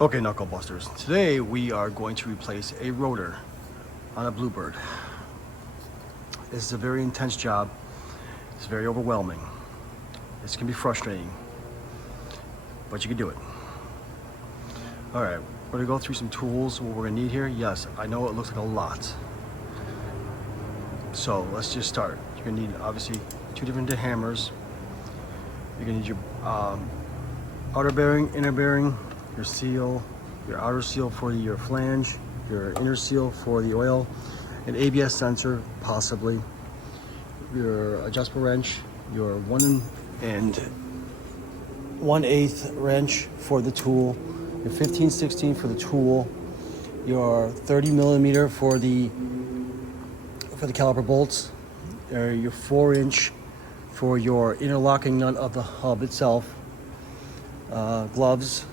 Okay, knuckle busters. Today we are going to replace a rotor on a Bluebird. This is a very intense job. It's very overwhelming. This can be frustrating, but you can do it. All right, we're gonna go through some tools, what we're gonna need here. Yes, I know it looks like a lot. So let's just start. You're gonna need obviously 2 different hammers. You're gonna need your outer bearing, inner bearing, your seal, your outer seal for your flange, your inner seal for the oil, an ABS sensor possibly, your adjustable wrench, your 1 1/8 wrench for the tool, your 15/16 for the tool, your 30 millimeter for the caliper bolts, your 4-inch for your interlocking nut of the hub itself, gloves,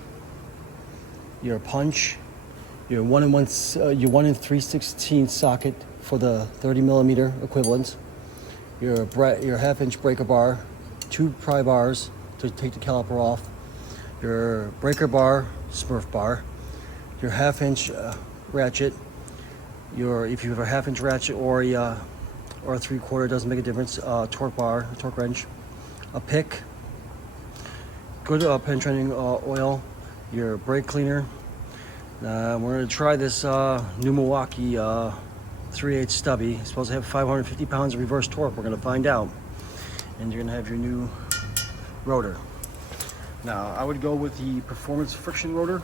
your punch, your 1 3/16 socket for the 30 millimeter equivalent, your 1/2-inch breaker bar, 2 pry bars to take the caliper off, your breaker bar, Smurf bar, your 1/2-inch ratchet, if you have a 1/2-inch ratchet or a 3/4, doesn't make a difference, torque bar, torque wrench, a pick, good penetrating oil, your brake cleaner. We're going to try this new Milwaukee 3/8 stubby. It's supposed to have 550 pounds of reverse torque. We're going to find out. And you're going to have your new rotor. Now, I would go with the performance friction rotor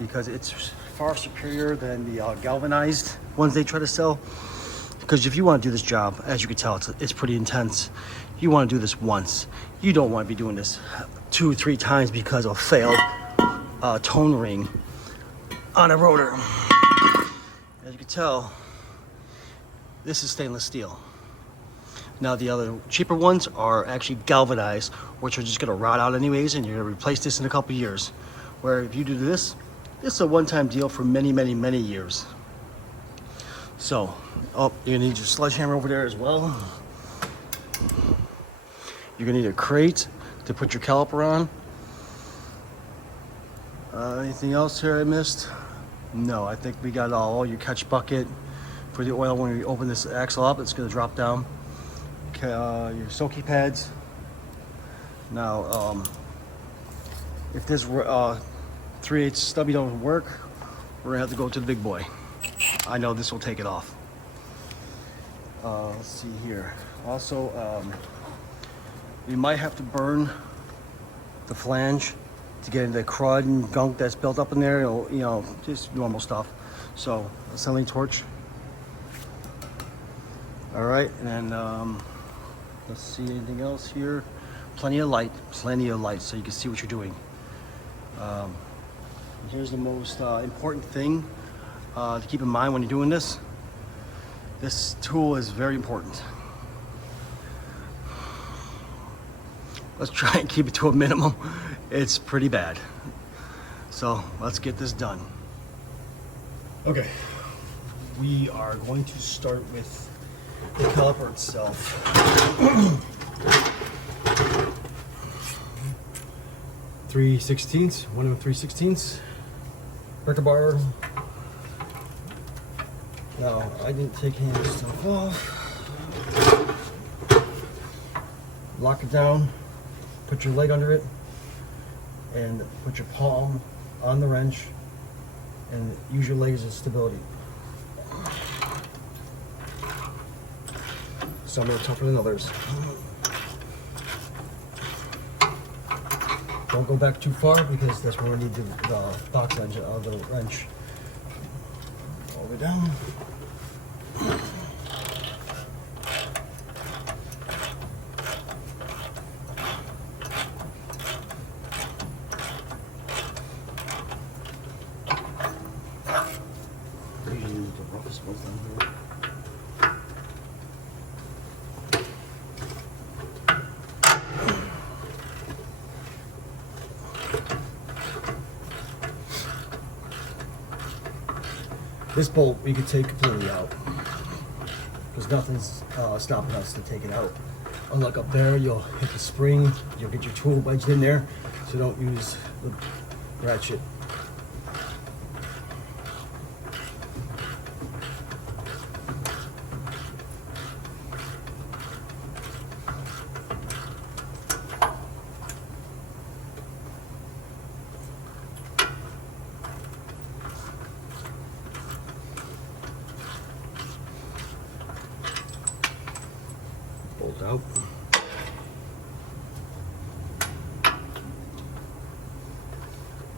because it's far superior than the galvanized ones they try to sell. Because if you want to do this job, as you can tell, it's pretty intense. You want to do this once. You don't want to be doing this 2-3 times because of a failed tone ring on a rotor. As you can tell, this is stainless steel. Now the other cheaper ones are actually galvanized, which are just gonna rot out anyways, and you're gonna replace this in a couple years. Where if you do this is a one-time deal for many, many, many years. So, you're gonna need your sledgehammer over there as well. You're gonna need a crate to put your caliper on. Anything else here I missed? No, I think we got all your catch bucket for the oil. When you open this axle up, it's gonna drop down. Your soaky pads. Now, if this 3/8 stubby don't work, we're gonna have to go to the big boy. I know this will take it off. Let's see here. Also, you might have to burn the flange to get the crud and gunk that's built up in there. You know, just normal stuff. So, acetylene torch. All right, and then let's see, anything else here? Plenty of light, so you can see what you're doing. Here's the most important thing to keep in mind when you're doing this. This tool is very important. Let's try and keep it to a minimum. It's pretty bad. So let's get this done. Okay, we are going to start with the caliper itself. 3/16, 1 3/16 breaker bar. Now I didn't take any of this stuff off. Lock it down, put your leg under it, and put your palm on the wrench, and use your legs as stability. Some are tougher than others. Don't go back too far because that's where we need the box wrench of the wrench. All the way down. Usually use the roughest ones down here. This bolt we could take completely out because nothing's stopping us to take it out. Unlike up there, you'll hit the spring, you'll get your tool wedged in there, so don't use the ratchet.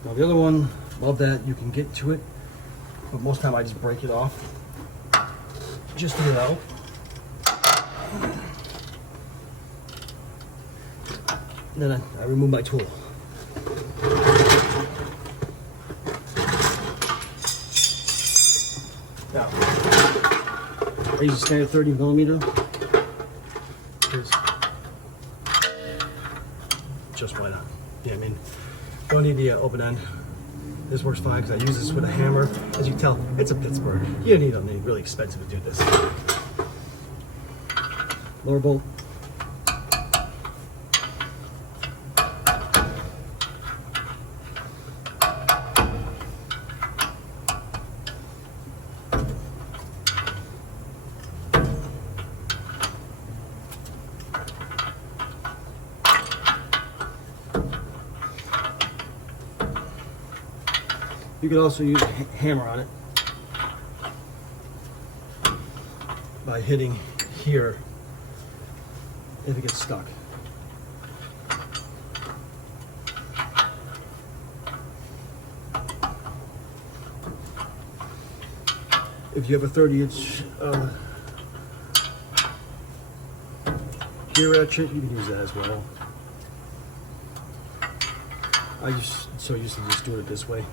Now the other one, love that you can get to it, but most of the time I just break it off just to get out. And then I remove my tool. Now, I use a standard 30 millimeter. Just why not? Yeah, I mean, don't need the open end. This works fine because I use this with a hammer. As you can tell, it's a Pittsburgh. You don't need something really expensive to do this. Lower bolt. You could also use a hammer on it by hitting here if it gets stuck. If you have a 30-inch gear ratchet, you can use that as well. I just so used to just do it this way.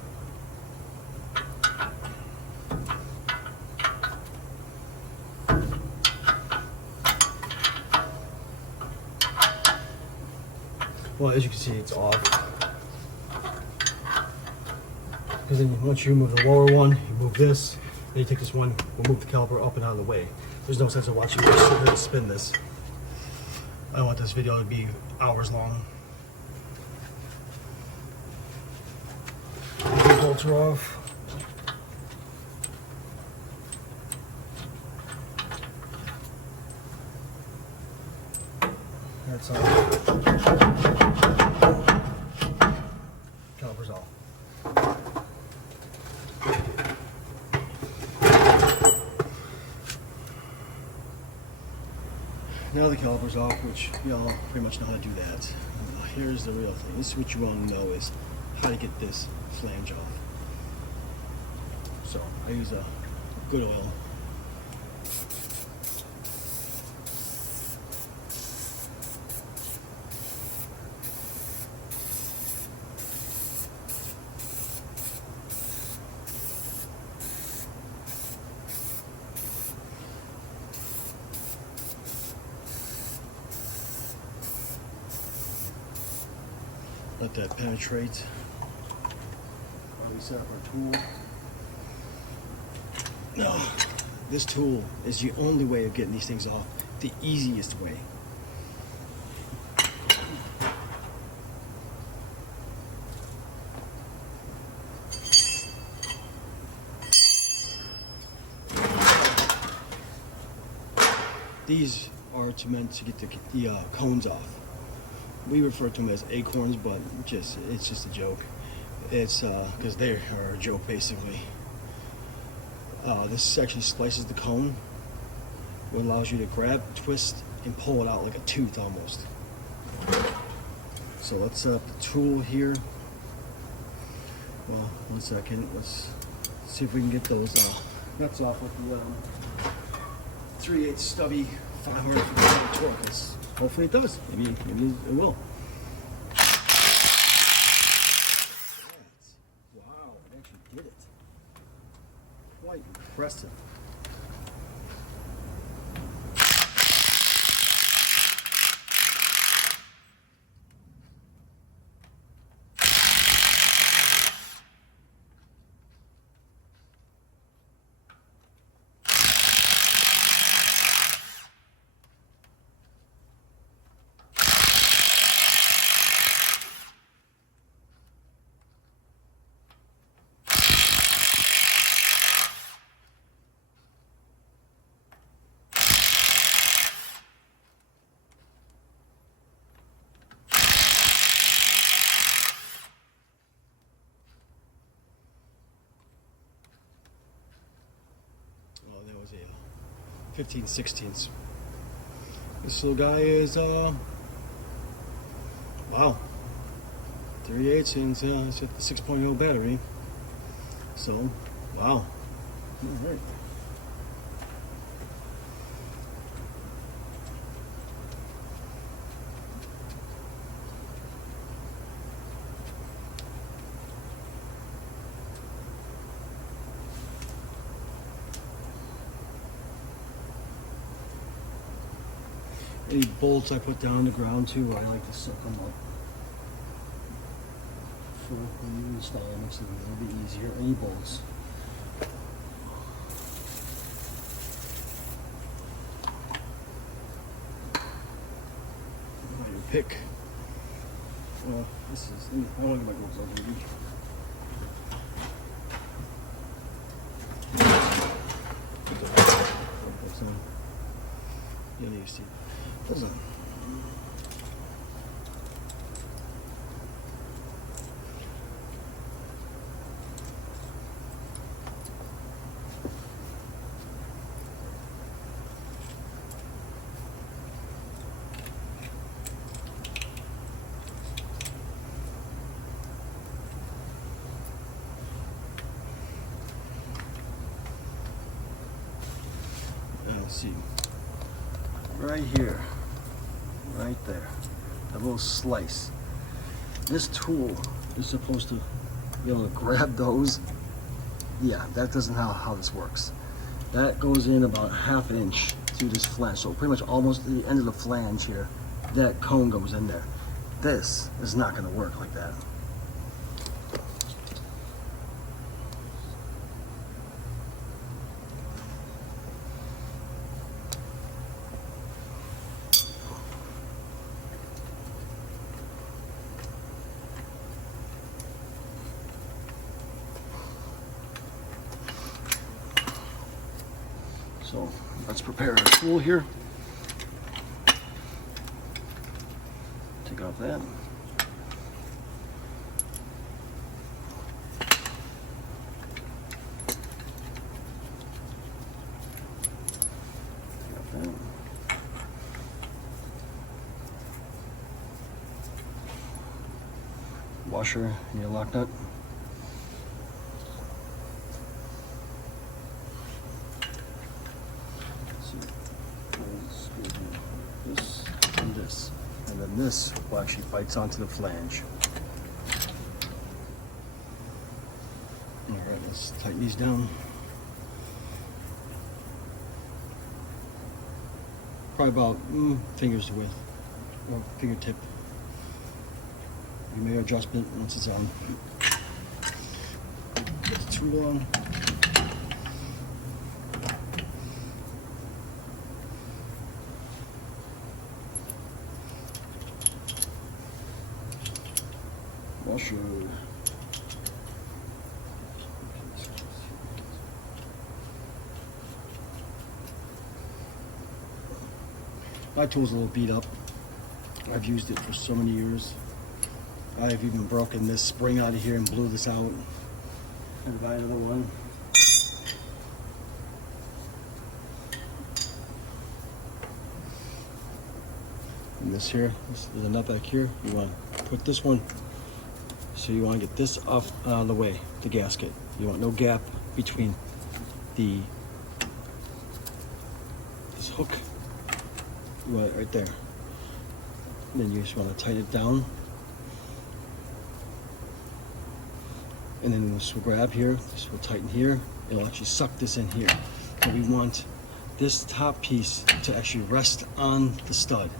Well, as you can see, it's off. Because then once you remove the lower one, you move this, then you take this one, we'll move the caliper up and out of the way. There's no sense of watching me sit here and spin this. I don't want this video to be hours long. The bolts are off. That's off. Caliper's off. Now the caliper's off, which y'all pretty much know how to do that. Here's the real thing. This is what you want to know is how to get this flange off. So I use a good oil. Let that penetrate. We set up our tool. Now, this tool is the only way of getting these things off, the easiest way. These are meant to get the cones off. We refer to them as acorns, but it's just a joke. It's because they are a joke basically. This actually slices the cone, what allows you to grab, twist, and pull it out like a tooth almost. So let's set up the tool here. Well, 1 second. Let's see if we can get those nuts off with the 3/8 stubby 550 torque. Hopefully it does. Maybe it will. Wow, it actually did it. Quite impressive. That was a 15/16. This little guy is wow. 38 and it's at the 6.0 battery. So, wow. All right. Any bolts I put down on the ground too, I like to set them up for when you install them. Makes it a little bit easier. Any bolts. You pick. Well, this is. I don't get my gloves out maybe. Yeah, you see. Hold on. Let's see. Right here. Right there. That little slice. This tool is supposed to be able to grab those. Yeah, that doesn't how this works. That goes in about 1/2 inch through this flange. So pretty much almost the end of the flange here, that cone goes in there. This is not going to work like that. So let's prepare our tool here. Take off that. Take off that. Washer and your lock nut. This and this, and then this will actually bites onto the flange. All right, let's tighten these down. Probably about finger's width or fingertip. You make an adjustment once it's on. Put the tool on. Washer. My tool's a little beat up. I've used it for so many years. I've even broken this spring out of here and blew this out. And buy another one. And this here, there's a nut back here. You want to put this one. So you want to get this off the way, the gasket. You want no gap between this hook. You want it right there. And then you just want to tighten it down. And then this will grab here, this will tighten here. It'll actually suck this in here. But we want this top piece to actually rest on the stud.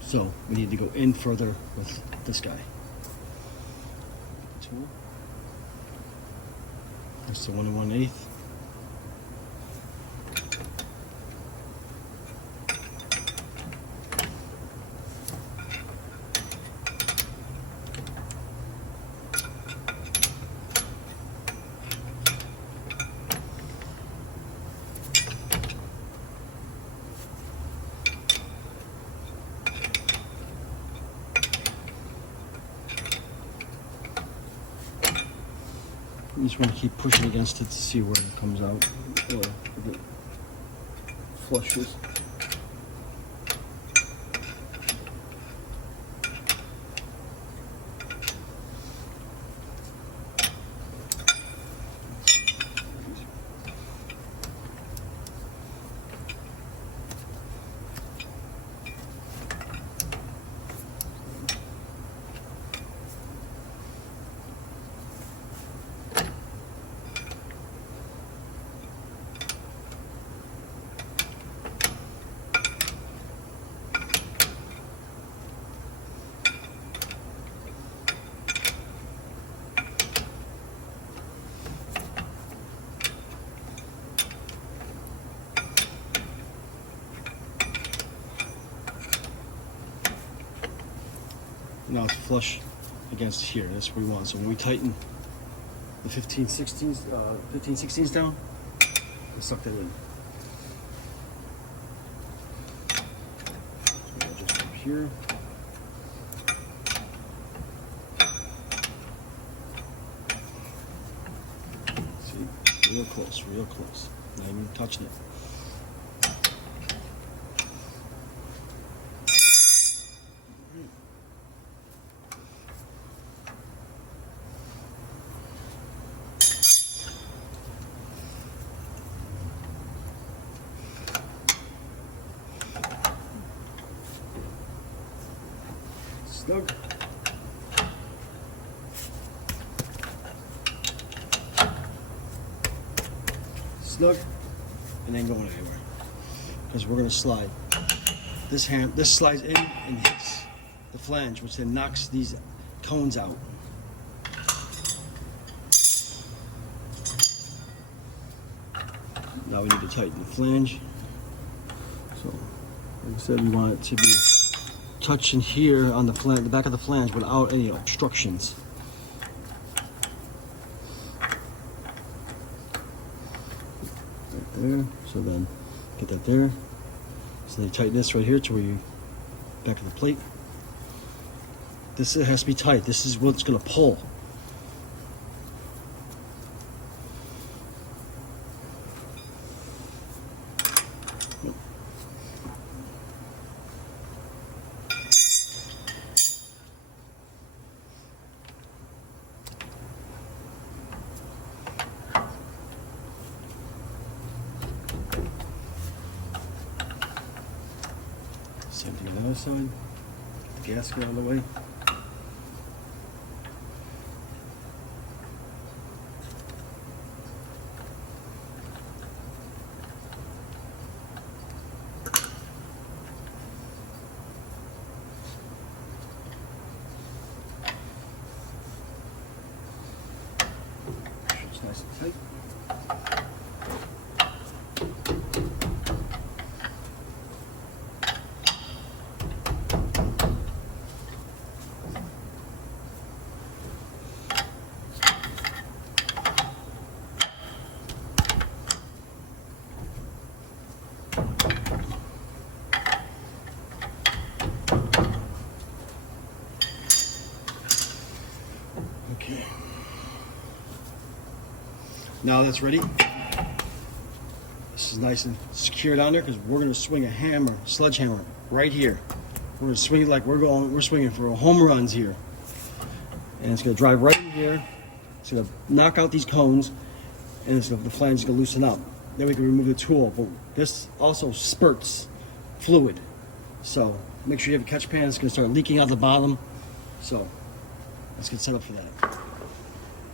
So we need to go in further with this guy. Tool. That's the 1 1/8. You just want to keep pushing against it to see where it comes out, or if it flushes. Now it's flush against here. That's what we want. So when we tighten the 15/16 down, we suck that in. So we'll just up here. See, real close, real close. Not even touching it. Snug. Snug, and then going anywhere. Because we're going to slide. This slides in and hits the flange, which then knocks these cones out. Now we need to tighten the flange. So, like I said, we want it to be touching here on the back of the flange without any obstructions. Right there. So then get that there. So then tighten this right here to where you back of the plate. This has to be tight. This is what's going to pull. Same thing on the other side. Get the gasket out of the way. It's nice and tight. Okay. Now that's ready. This is nice and secured on there because we're going to swing a hammer, sledgehammer, right here. We're going to swing it like we're swinging for home runs here. And it's going to drive right in here. It's going to knock out these cones, and the flange is going to loosen up. Then we can remove the tool. But this also spurts fluid. So make sure you have a catch pan. It's going to start leaking out the bottom. So let's get set up for that.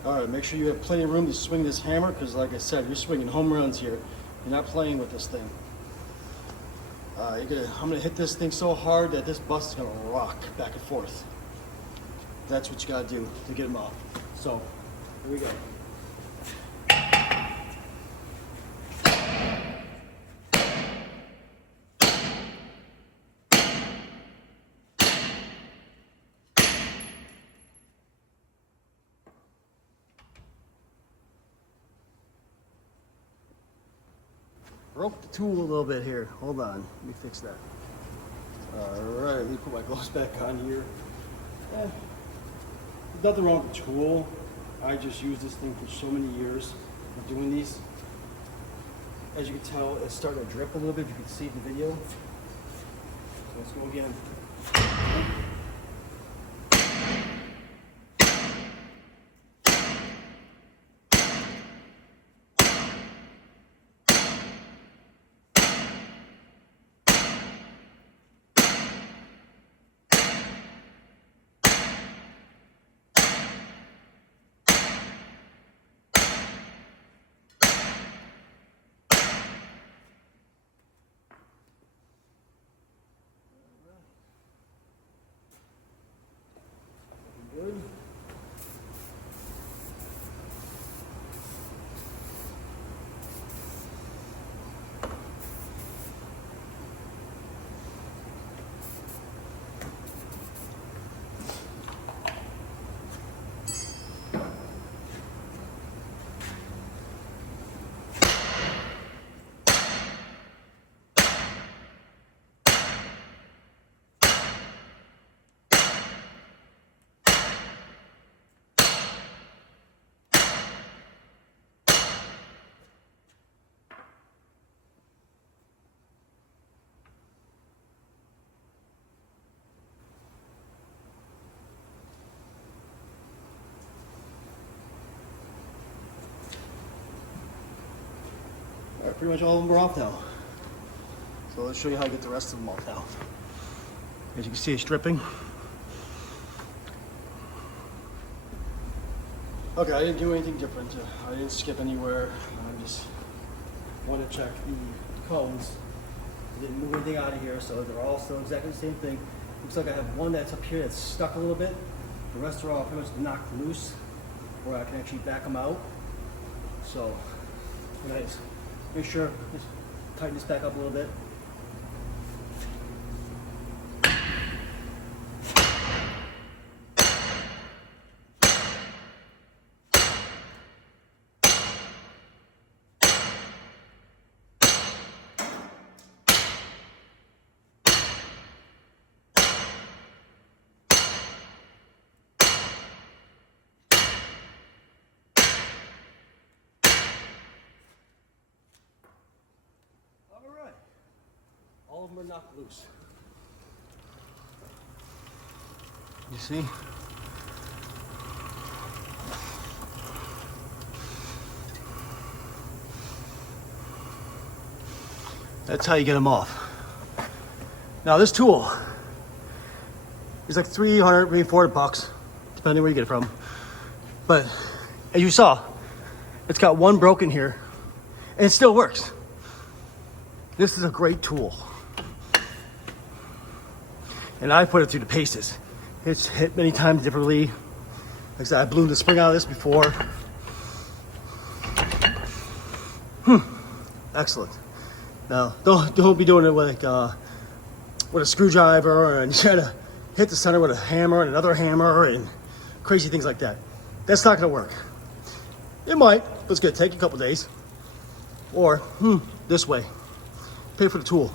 All right, make sure you have plenty of room to swing this hammer because, like I said, you're swinging home runs here. You're not playing with this thing. I'm going to hit this thing so hard that this bus is going to rock back and forth. That's what you got to do to get them off. So, here we go. Broke the tool a little bit here. Hold on, let me fix that. All right, let me put my gloves back on here. There's nothing wrong with the tool. I just used this thing for so many years of doing these. As you can tell, it's starting to drip a little bit, if you can see the video. So let's go again. pretty much all of them are off now. So let's show you how to get the rest of them off now. As you can see, it's dripping. Okay, I didn't do anything different. I didn't skip anywhere. I just wanted to check the cones. I didn't move anything out of here, so they're all still exactly the same thing. Looks like I have one that's up here that's stuck a little bit. The rest are all pretty much knocked loose, where I can actually back them out. So, guys, make sure just tighten this back up a little bit. All of them are knocked loose. You see? That's how you get them off. Now this tool is like 300, maybe 400 bucks, depending where you get it from. But as you saw, it's got one broken here and it still works. This is a great tool. And I put it through the paces. It's hit many times differently. Like I said, I blew the spring out of this before. Excellent. Now, don't be doing it with like with a screwdriver and try to hit the center with a hammer and another hammer and crazy things like that. That's not gonna work. It might, but it's gonna take you a couple days. Or this way, pay for the tool.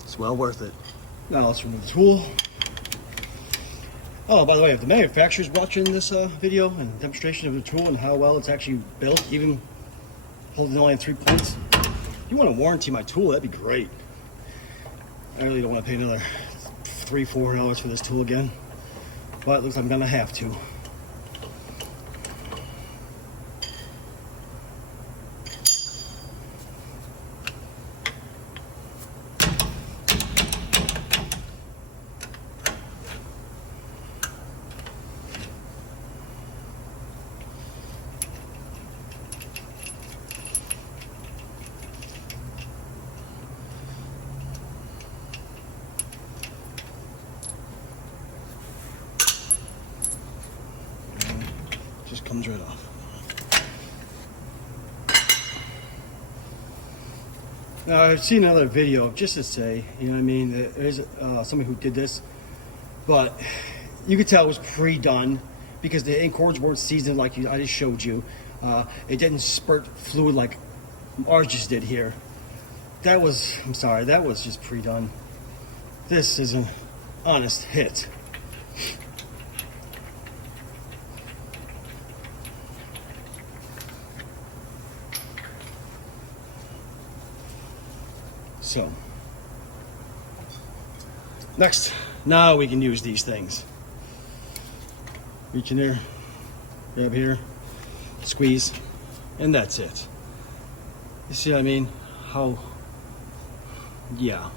It's well worth it. Now let's remove the tool. Oh, by the way, if the manufacturer's watching this video and demonstration of the tool and how well it's actually built, even holding only 3 points, if you want to warranty my tool, that'd be great. I really don't want to pay another $300-400 for this tool again, but it looks like I'm gonna have to. Just comes right off. Now I've seen another video just to say, you know what I mean, there's somebody who did this, but you could tell it was pre-done because the ink cords weren't seasoned like I just showed you. It didn't spurt fluid like ours just did here. That was, I'm sorry, that was just pre-done. This is an honest hit. So, next, now we can use these things. Reach in there, grab here, squeeze, and that's it. You see what I mean? How, yeah.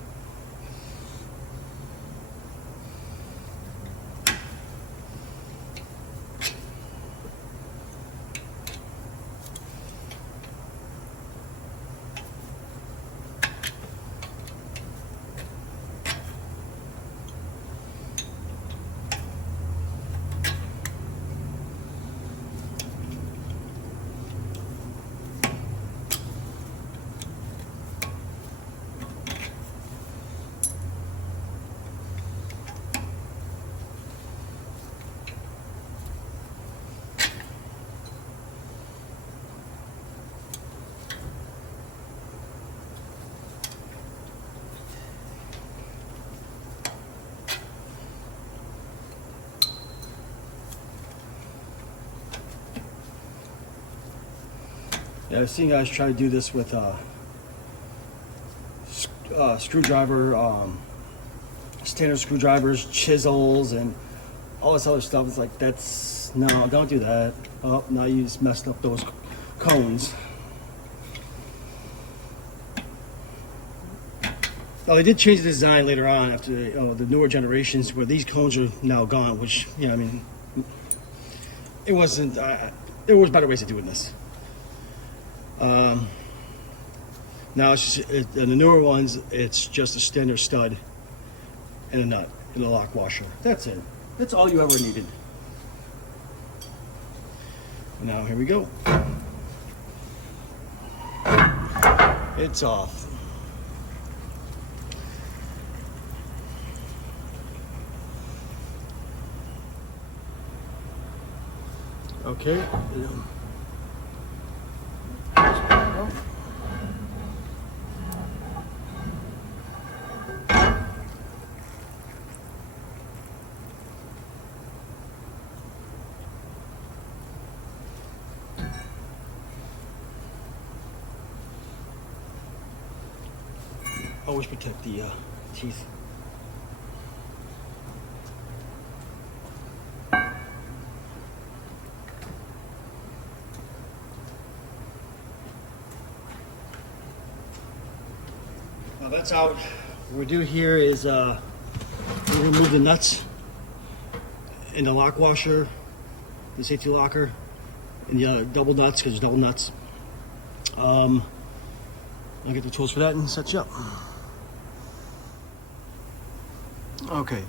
Yeah, I've seen guys try to do this with screwdriver, standard screwdrivers, chisels, and all this other stuff. It's like, that's, no, don't do that. Oh, now you just messed up those cones. Now they did change the design later on after the newer generations, where these cones are now gone. Which, you know, I mean, it wasn't. There was better ways of doing this. Now it's just, the newer ones, it's just a standard stud and a nut and a lock washer. That's it. That's all you ever needed. Now here we go. It's off. Okay. Always protect the teeth. Now that's out. What we do here is we remove the nuts in the lock washer, the safety locker, and the double nuts, because there's double nuts. I'll get the tools for that and set you up. Okay,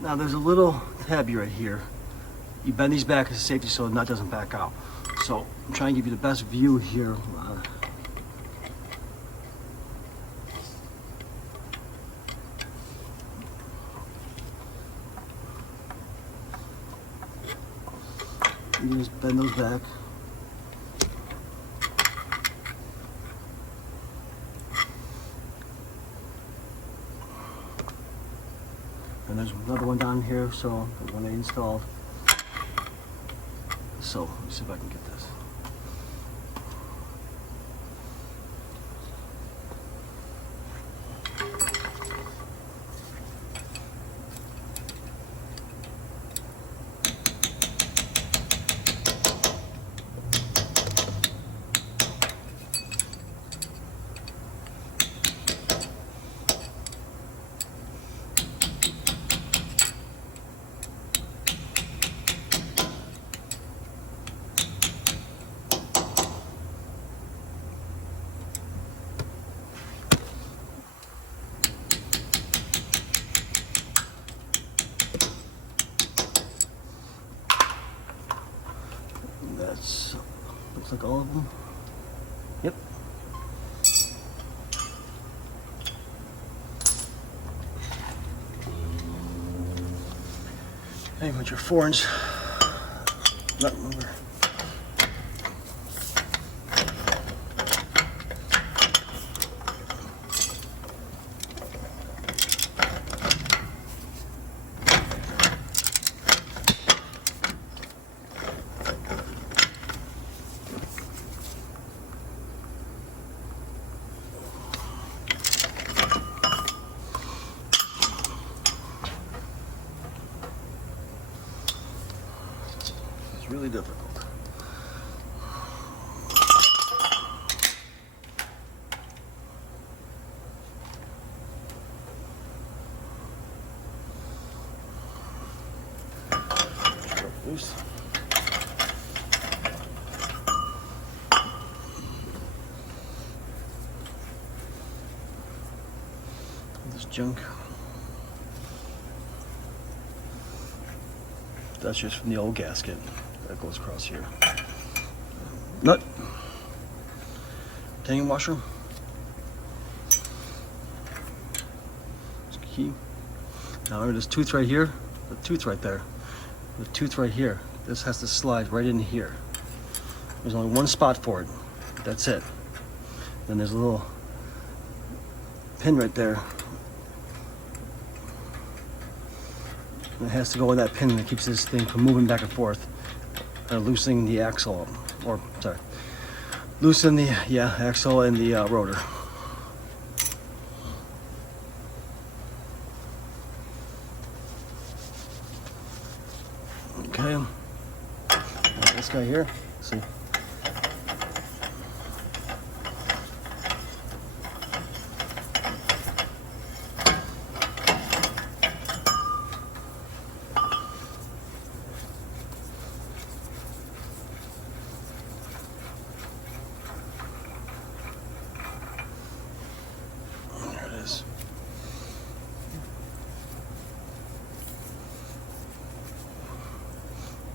now there's a little tabby right here. You bend these back as a safety so the nut doesn't back out. So I'm trying to give you the best view here. You just bend those back. And there's another one down here, so the one I installed. So let me see if I can get this. That's, looks like all of them. Yep. Hey, with your 4-inch nut remover. Really difficult. Loose. This junk. That's just from the old gasket. That goes across here. Nut. Tang washer. Key. Now remember this tooth right here, the tooth right there, the tooth right here. This has to slide right in here. There's only one spot for it. That's it. Then there's a little pin right there. And it has to go in that pin that keeps this thing from moving back and forth. Loosening the axle, or sorry, loosen the axle and the rotor. Okay, this guy here. Let's see.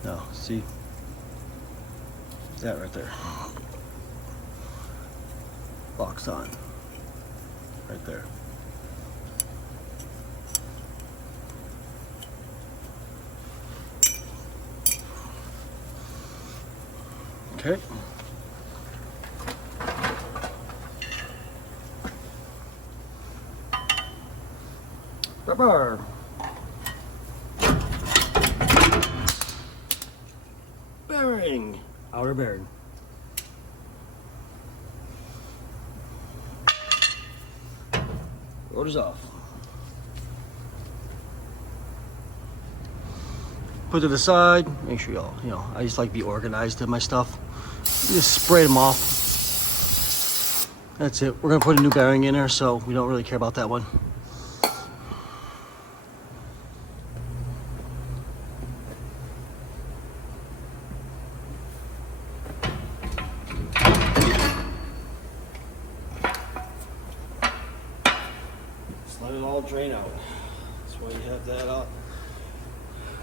Now, see that right there. Locks on right there. Okay. Rubber. Bearing. Outer bearing. Rotor's off. Put it to the side. Make sure y'all, I just like to be organized in my stuff. Just spray them off. That's it. We're gonna put a new bearing in there, so we don't really care about that one. Just let it all drain out. That's why you have that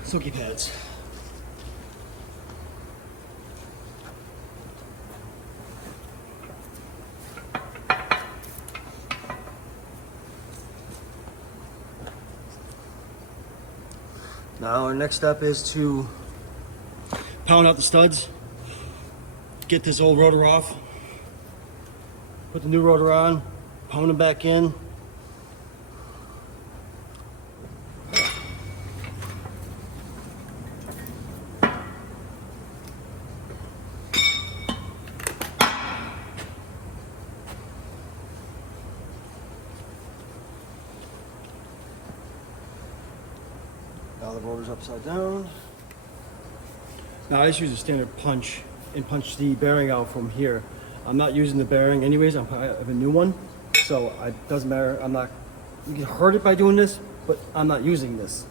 silky pads. Now our next step is to pound out the studs, get this old rotor off, put the new rotor on, pound them back in. Now the rotor's upside down. Now I just use a standard punch and punch the bearing out from here. I'm not using the bearing anyways. I have a new one, so it doesn't matter. You can hurt it by doing this, but I'm not using this.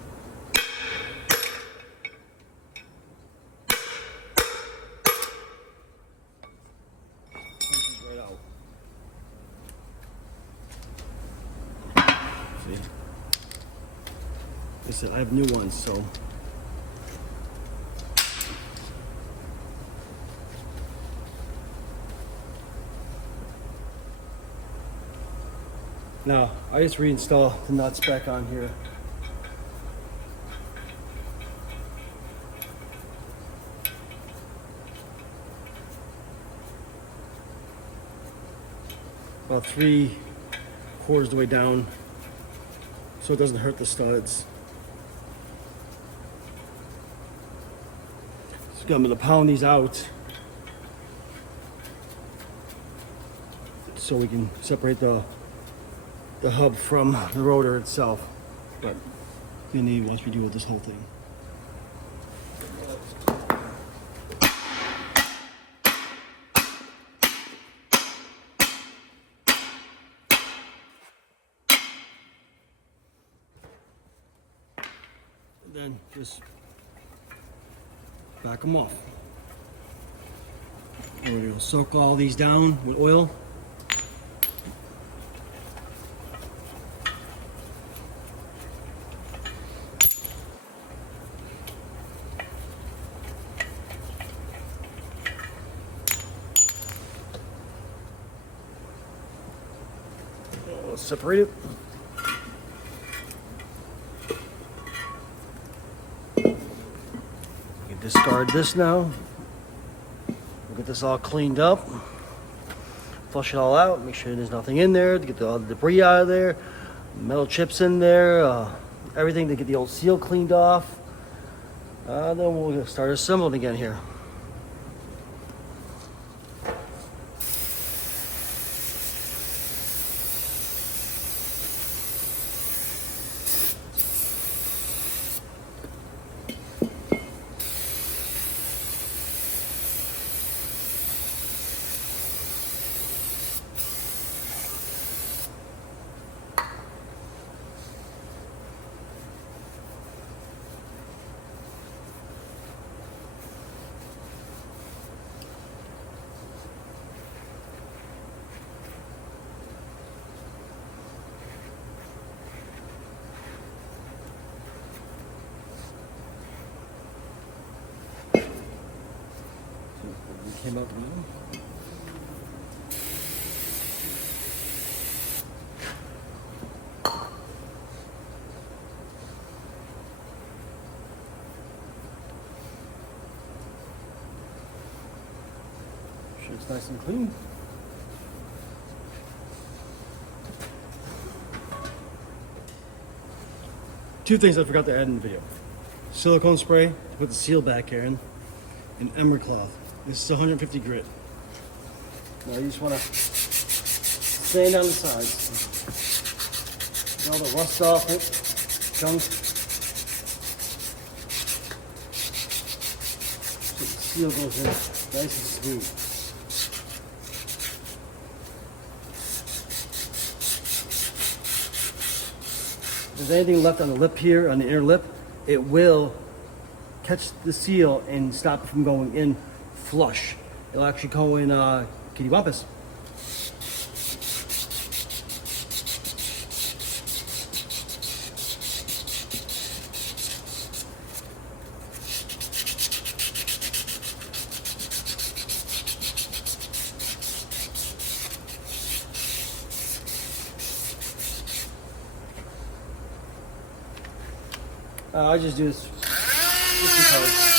Punches right out. See? I said I have new ones, so. Now, I just reinstall the nuts back on here. About 3/4 of the way down, so it doesn't hurt the studs. So I'm going to pound these out so we can separate the hub from the rotor itself. But you need once we do with this whole thing. And then just back them off. And we're going to soak all these down with oil. Let's separate it. You can discard this now. We'll get this all cleaned up. Flush it all out. Make sure there's nothing in there to get all the debris out of there. Metal chips in there. Everything to get the old seal cleaned off. Then we'll start assembling again here. came out the middle. Sure it's nice and clean. Two things I forgot to add in the video. Silicone spray to put the seal back here in, and emmer cloth. This is 150 grit. Now you just want to sand down the sides. Get all the rust off it, junk. So the seal goes in nice and smooth. If there's anything left on the lip here, on the inner lip, it will catch the seal and stop it from going in flush. It'll actually go in kitty wampus. I just do this just because.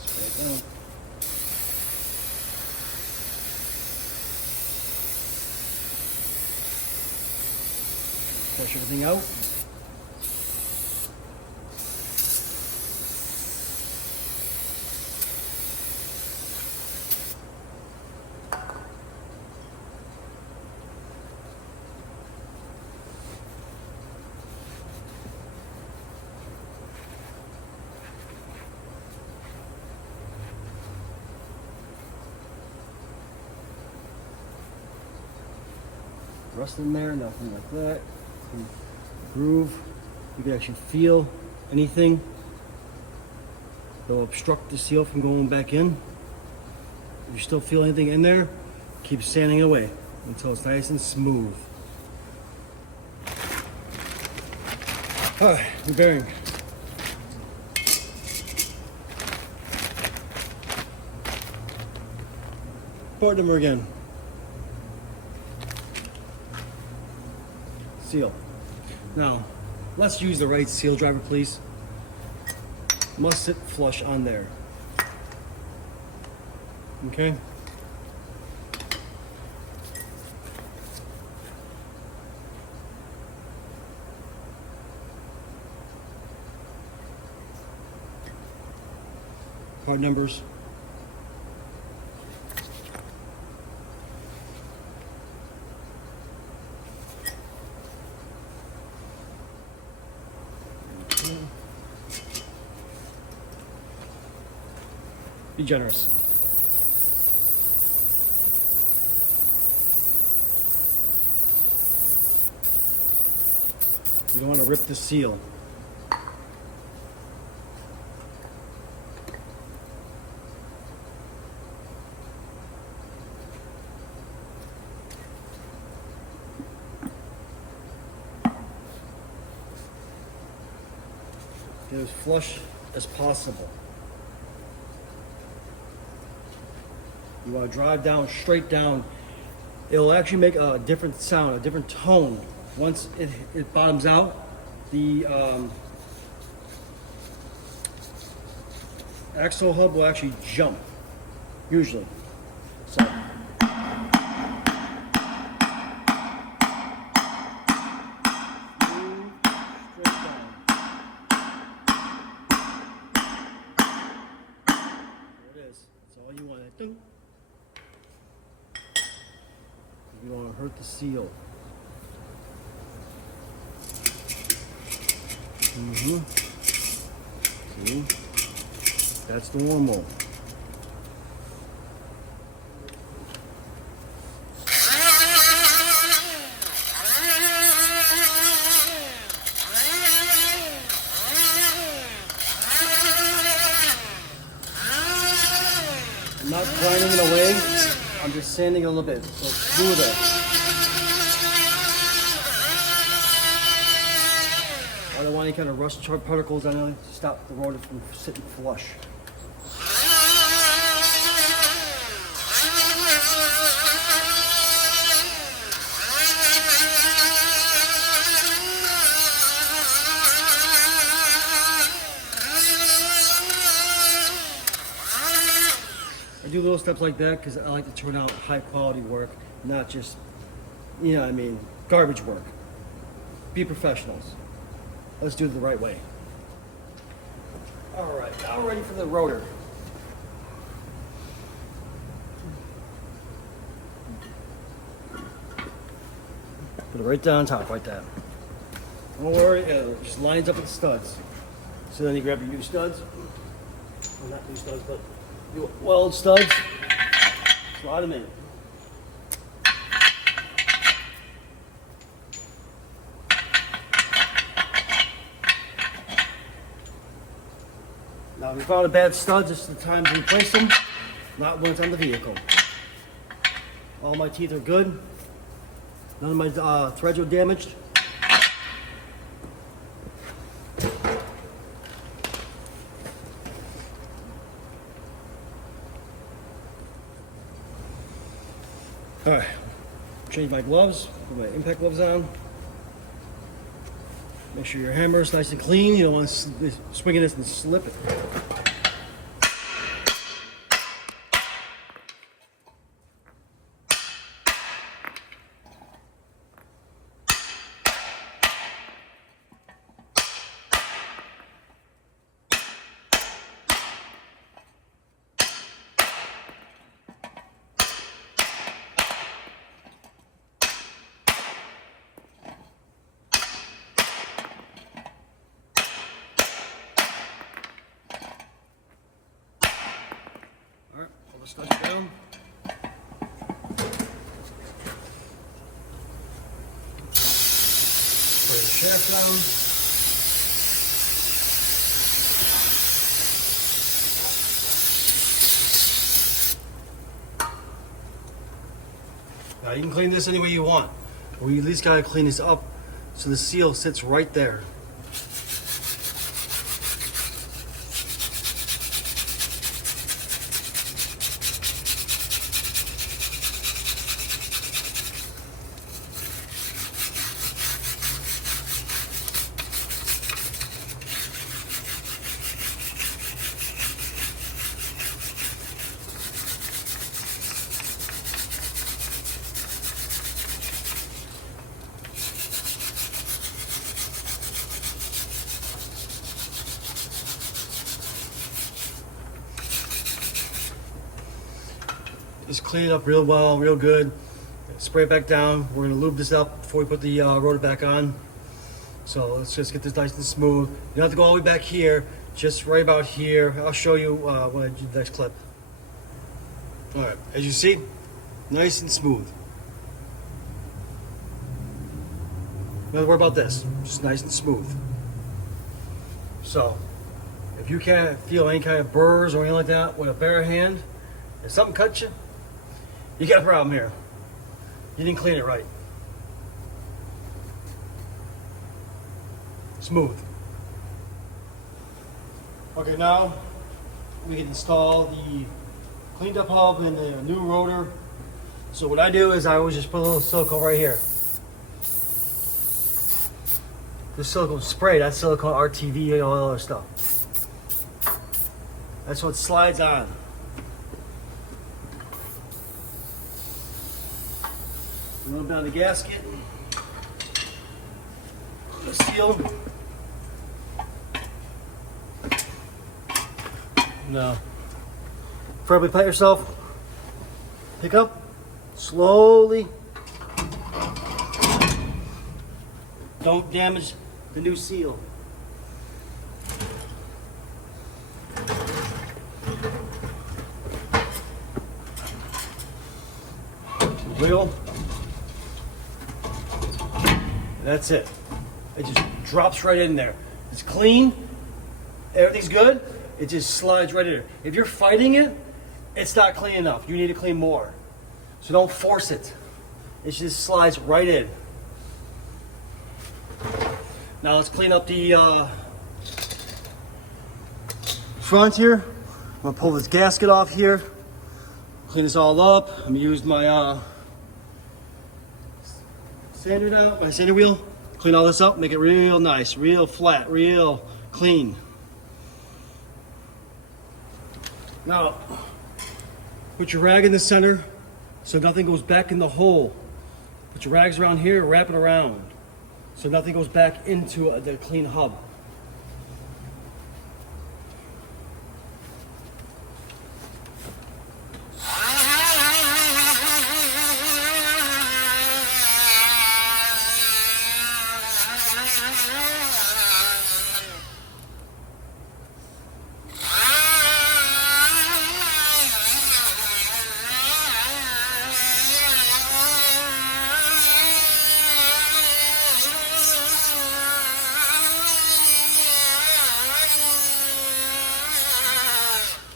Spray it down. Flush everything out. Rust in there, nothing like that. Groove. You can actually feel anything that will obstruct the seal from going back in. If you still feel anything in there, keep sanding away until it's nice and smooth. Alright, the bearing. Part number again. Seal. Now, let's use the right seal driver, please. Must sit flush on there. Okay? Part numbers. Be generous. You don't want to rip the seal. Get as flush as possible. You want to drive down, straight down. It'll actually make a different sound, a different tone. Once it bottoms out, the axle hub will actually jump, usually. So. all you want to do. You don't want to hurt the seal. See? That's normal. I'm not grinding it away. I'm just sanding it a little bit so it's smoother. I don't want any kind of rust particles on it to stop the rotor from sitting flush. I do little steps like that because I like to turn out high quality work, not just, you know what I mean, garbage work. Be professionals. Let's do it the right way. All right, now we're ready for the rotor. Put it right down top, like that. Don't worry, it just lines up with the studs. So then you grab your new studs. Well, not new studs, but your weld studs. Slide them in. Now, if you found a bad stud, this is the time to replace them, not when it's on the vehicle. All my teeth are good. None of my threads are damaged. All right, change my gloves, put my impact gloves on. Make sure your hammer is nice and clean. You don't want to swing this and slip it. Alright, pull the studs down. Put the shaft down. Now you can clean this any way you want. We at least gotta clean this up so the seal sits right there. Just clean it up real well, real good. Spray it back down. We're going to lube this up before we put the rotor back on. So let's just get this nice and smooth. You don't have to go all the way back here, just right about here. I'll show you when I do the next clip. Alright, as you see, nice and smooth. Don't worry about this, just nice and smooth. So, if you can't feel any kind of burrs or anything like that with a bare hand, if something cuts you, you got a problem here. You didn't clean it right. Smooth. Okay, now we can install the cleaned up hub and the new rotor. So what I do is I always just put a little silicone right here. This silicone spray, that's silicone RTV and all that other stuff. That's what slides on. Rub down the gasket, the seal. No. Firmly plant yourself. Pick up. Slowly. Don't damage the new seal. Wiggle. That's it. It just drops right in there. It's clean. Everything's good. It just slides right in there. If you're fighting it, it's not clean enough. You need to clean more. So don't force it. It just slides right in. Now let's clean up the front here. I'm gonna pull this gasket off here. Clean this all up. I'm gonna use my sander now, my sander wheel. Clean all this up, make it real nice, real flat, real clean. Now, put your rag in the center so nothing goes back in the hole. Put your rags around here, wrap it around so nothing goes back into the clean hub.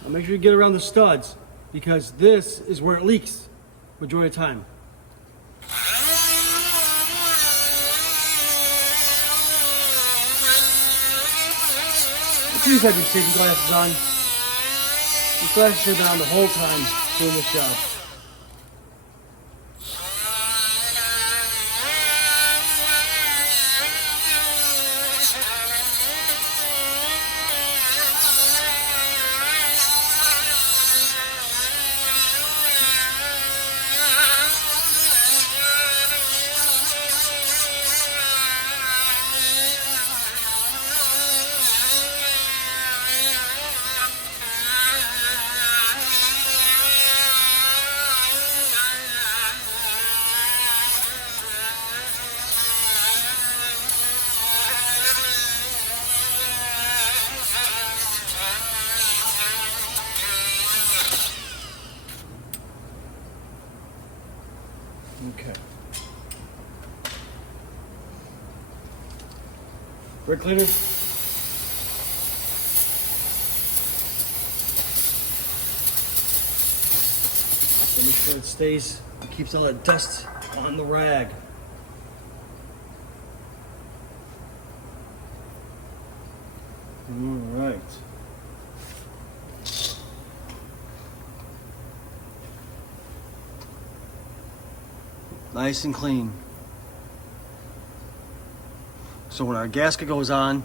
Make sure you get around the studs because this is where it leaks majority of the time. Please have your safety glasses on. These glasses should have been on the whole time doing this job. Okay. Brake cleaner. So make sure it stays, it keeps all that dust on the rag. All right. Nice and clean. So when our gasket goes on,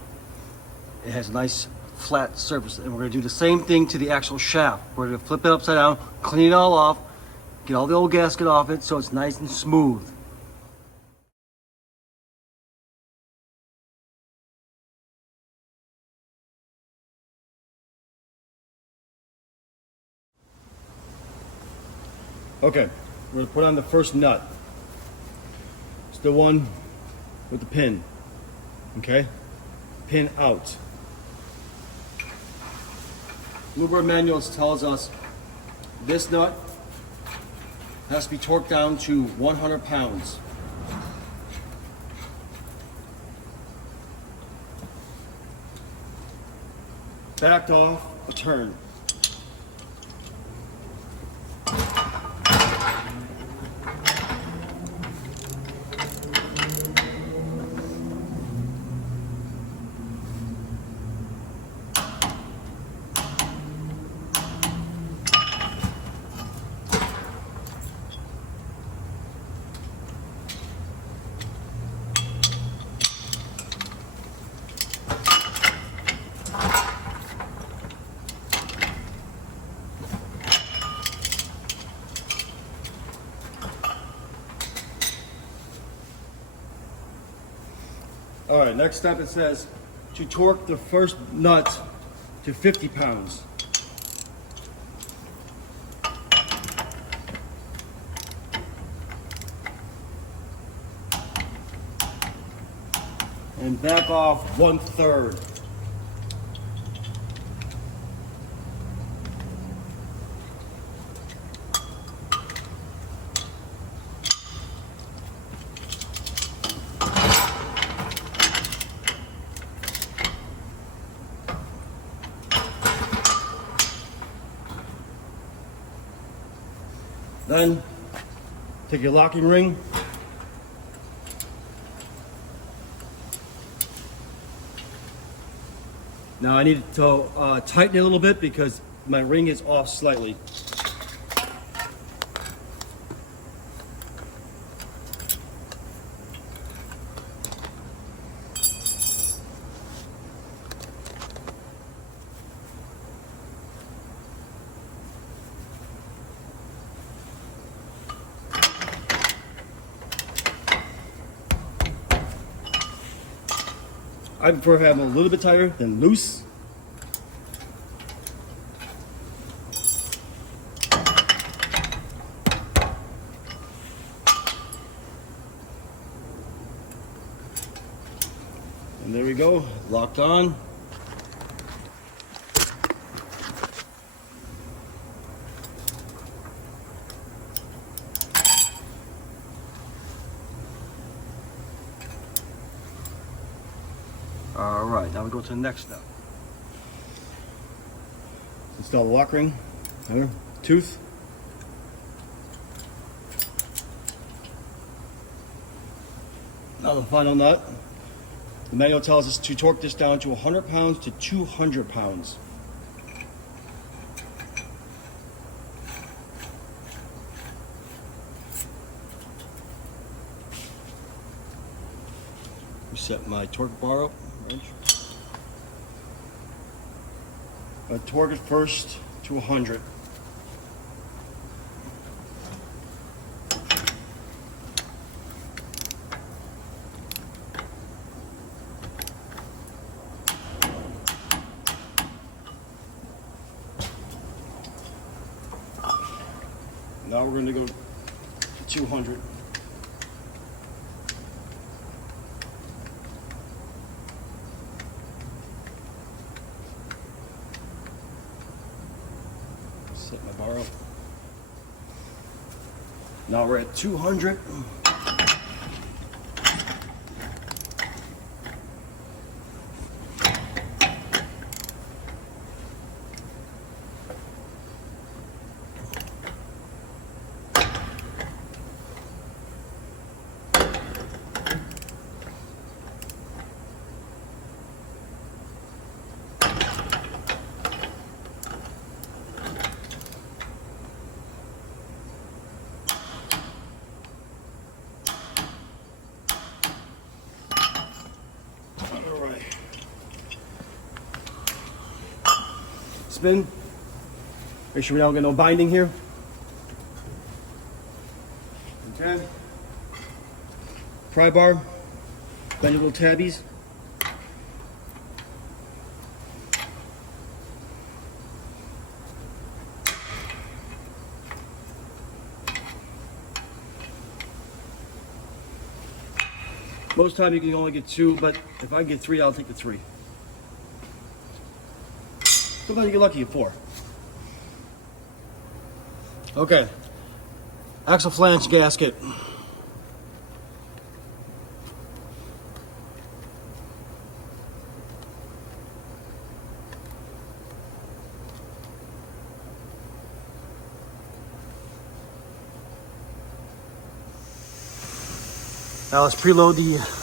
it has a nice flat surface. And we're gonna do the same thing to the actual shaft. We're gonna flip it upside down, clean it all off, get all the old gasket off it so it's nice and smooth. Okay, we're gonna put on the first nut. It's the one with the pin, okay? Pin out. Bluebird manuals tells us this nut has to be torqued down to 100 pounds. Backed off a turn. All right, next step it says to torque the first nut to 50 pounds. and back off 1/3. Then take your locking ring, now I need to tighten it a little bit because my ring is off slightly. I prefer having them a little bit tighter than loose. And there we go, locked on. All right, now we go to the next step. Install the lock ring, tooth. Now the final nut. The manual tells us to torque this down to 100 pounds to 200 pounds. Set my torque bar up. I torque it first to 100. Now we're going to go to 200. Set my bar up. Now we're at 200. Spin. Make sure we don't get no binding here. Okay. Pry bar. Bend your little tabbies. Most time you can only get 2, but if I get 3, I'll take the 3. Sometimes you get lucky at 4. Okay. Axle flange gasket. Now let's preload the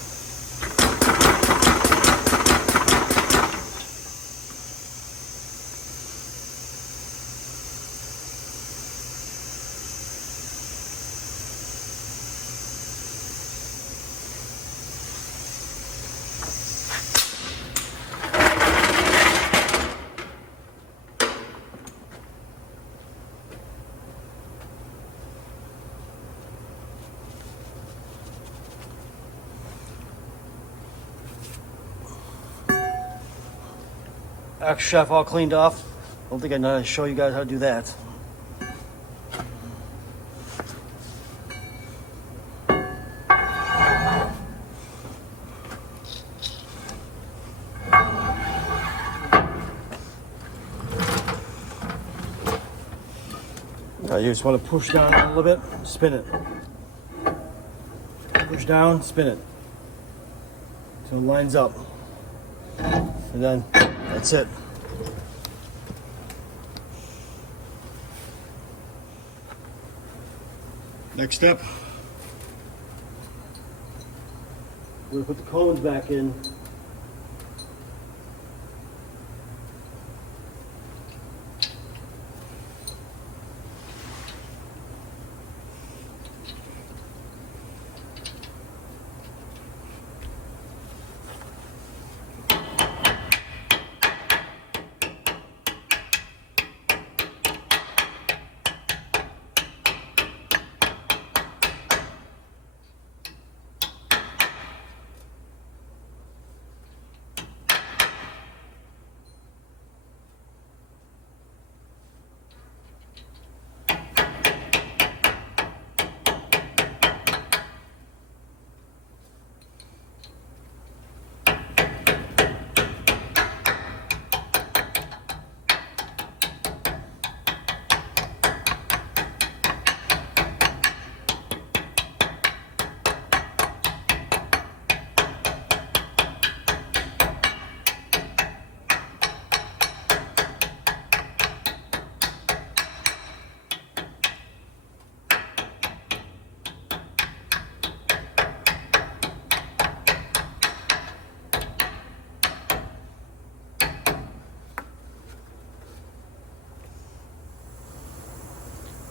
axle shaft all cleaned off. Don't think I know how to show you guys how to do that. Now you just want to push down a little bit, spin it. Push down, spin it. So it lines up. And then that's it. Next step, we're going to put the cones back in.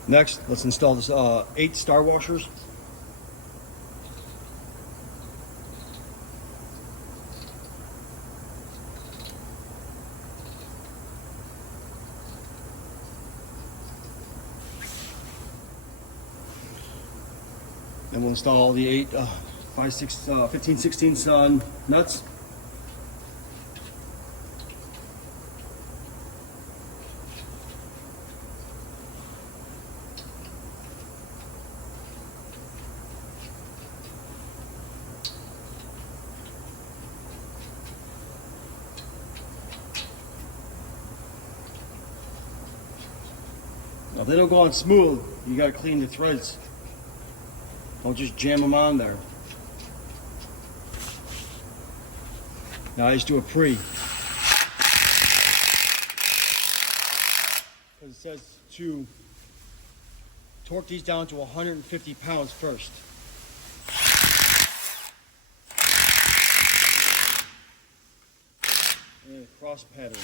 Next, let's install this 8 star washers. Then we'll install the 8 15/16 nuts. Now, if they don't go on smooth, you got to clean the threads. Don't just jam them on there. Now I just do a pre. Because it says to torque these down to 150 pounds first. And a cross pattern.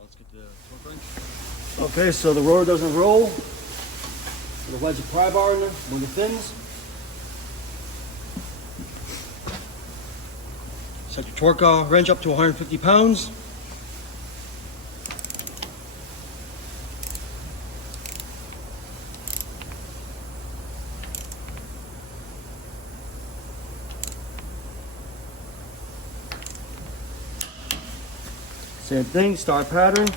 Let's get the torque wrench. Okay, so the rotor doesn't roll. So the wedge of pry bar in there when it thins. Set your torque wrench up to 150 pounds. Same thing, star pattern.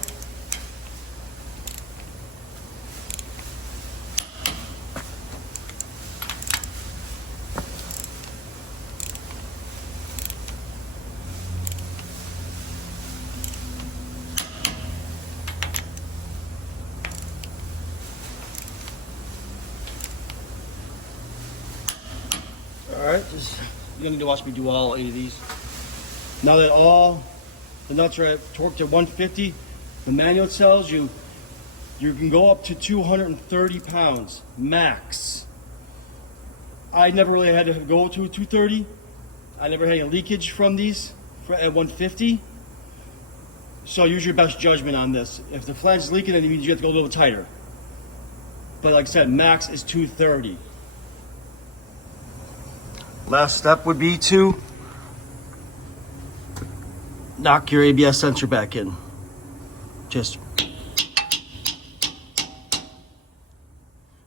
Alright, you're gonna need to watch me do all 8 of these. Now that all the nuts are torqued at 150, the manual tells you can go up to 230 pounds max. I never really had to go to 230. I never had any leakage from these at 150. So use your best judgment on this. If the flange is leaking, then it means you have to go a little tighter. But like I said, max is 230. Last step would be to knock your ABS sensor back in. Just.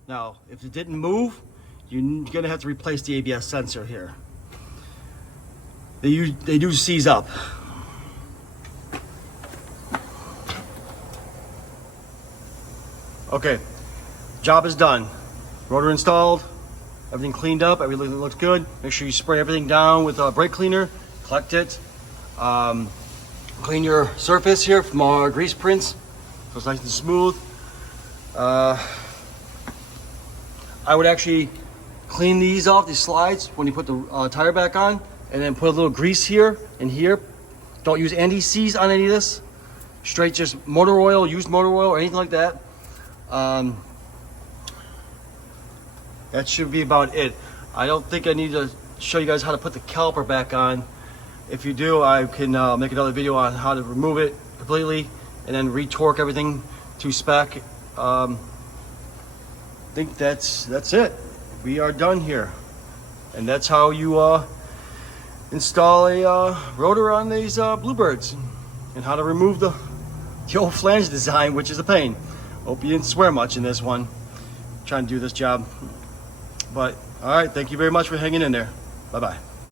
Now, if it didn't move, you're gonna have to replace the ABS sensor here. They do seize up. Okay, job is done. Rotor installed, everything cleaned up, everything looks good. Make sure you spray everything down with a brake cleaner, collect it. Clean your surface here from our grease prints so it's nice and smooth. I would actually clean these off, these slides, when you put the tire back on, and then put a little grease here and here. Don't use anti-seize on any of this. Straight just motor oil, used motor oil or anything like that. That should be about it. I don't think I need to show you guys how to put the caliper back on. If you do, I can make another video on how to remove it completely and then re-torque everything to spec. I think that's it. We are done here. And that's how you install a rotor on these Bluebirds, and how to remove the old flange design, which is a pain. Hope you didn't swear much in this one. Trying to do this job. But all right, thank you very much for hanging in there. Bye-bye.